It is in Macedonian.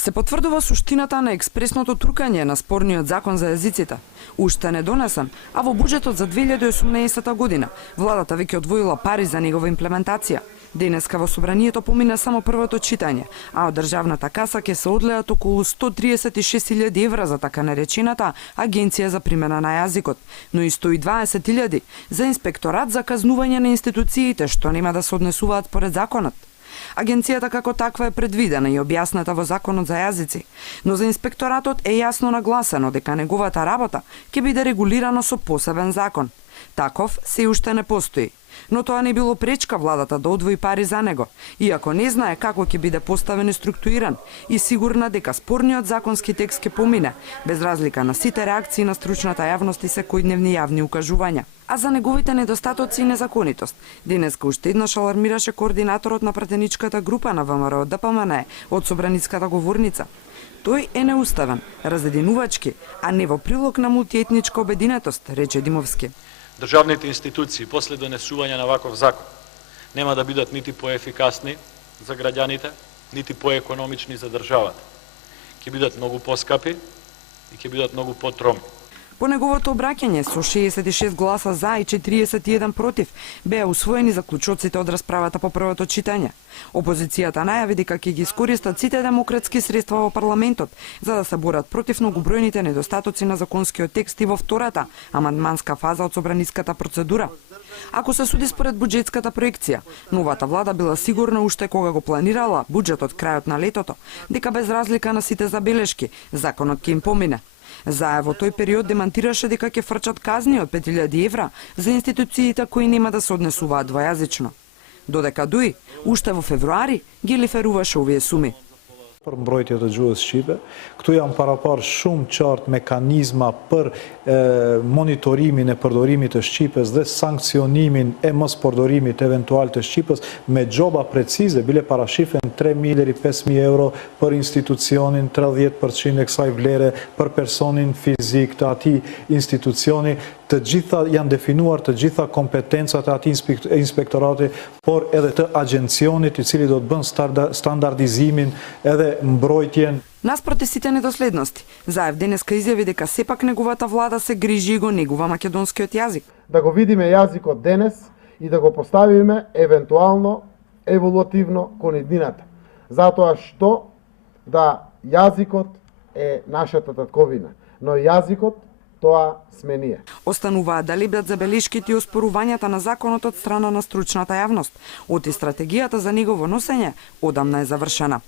Се потврдува суштината на експресното туркање на спорниот закон за јазиците. Уште не донесен, а во буџетот за 2018 година владата веќе одвоила пари за негова имплементација. Денеска во собранието помина само првото читање, а од државната каса ќе се одлеат околу 136.000 евра за така наречената Агенција за примена на јазикот, но и 120.000 за инспекторат за казнување на институциите што нема да се однесуваат според законот. Агенцијата како таква е предвидена и објасната во Законот за јазици, но за инспекторатот е јасно нагласено дека неговата работа ќе биде регулирана со посебен закон. Таков се уште не постои, но тоа не било пречка владата да одвои пари за него, иако не знае како ќе биде поставен и структуриран и сигурна дека спорниот законски текст ќе помине, без разлика на сите реакции на стручната јавност и секојдневни јавни укажувања. А за неговите недостатоци и незаконитост, денеска уште еднаш алармираше координаторот на пратеничката група на ВМРО ДПМН од собраницката говорница. Тој е неуставен, разединувачки, а не во прилог на мултиетничка обединетост, рече Димовски. Државните институции после донесување на ваков закон нема да бидат нити поефикасни за граѓаните, нити поекономични за државата. Ќе бидат многу поскапи и ќе бидат многу потромни. По неговото обраќање со 66 гласа за и 41 против беа усвоени заклучоците од расправата по првото читање. Опозицијата најави дека ќе ги искористат сите демократски средства во парламентот за да се борат против многобројните недостатоци на законскиот текст и во втората амандманска фаза од собраниската процедура. Ако се суди според буџетската проекција, новата влада била сигурна уште кога го планирала буџетот крајот на летото, дека без разлика на сите забелешки, законот ќе им помине. Заев во тој период демантираше дека ќе фрчат казни од 5.000 евра за институциите кои нема да се однесуваат двојазично. Додека ДУИ, уште во февруари, ги лиферуваше овие суми. Për mbrojtje të gjuhës shqipe, këtu janë parapar shumë qartë mekanizma për monitorimin e përdorimit të shqipes dhe sankcionimin e mos përdorimit eventual të shqipes me gjoba precize, bile parashifen 3.000 deri 5.000 euro për institucionin, 30% e kësaj vlere për personin fizik të atij institucioni. Të gjitha janë definuar të gjitha kompetencat e atij inspektorati, por edhe të agjencionit i cili do të bën standardizimin edhe mbrojtjen. Наспроти сите недоследности, Заев денеска изјави дека сепак неговата влада се грижи и го негува македонскиот јазик. Да го видиме јазикот денес и да го поставиме евентуално еволутивно кон иднината. Затоа што да јазикот е нашата татковина, но јазикот тоа сме ние. Остануваат да лебдат забелешките и оспорувањата на законот од страна на стручната јавност, оти стратегијата за негово носење одамна е завршена.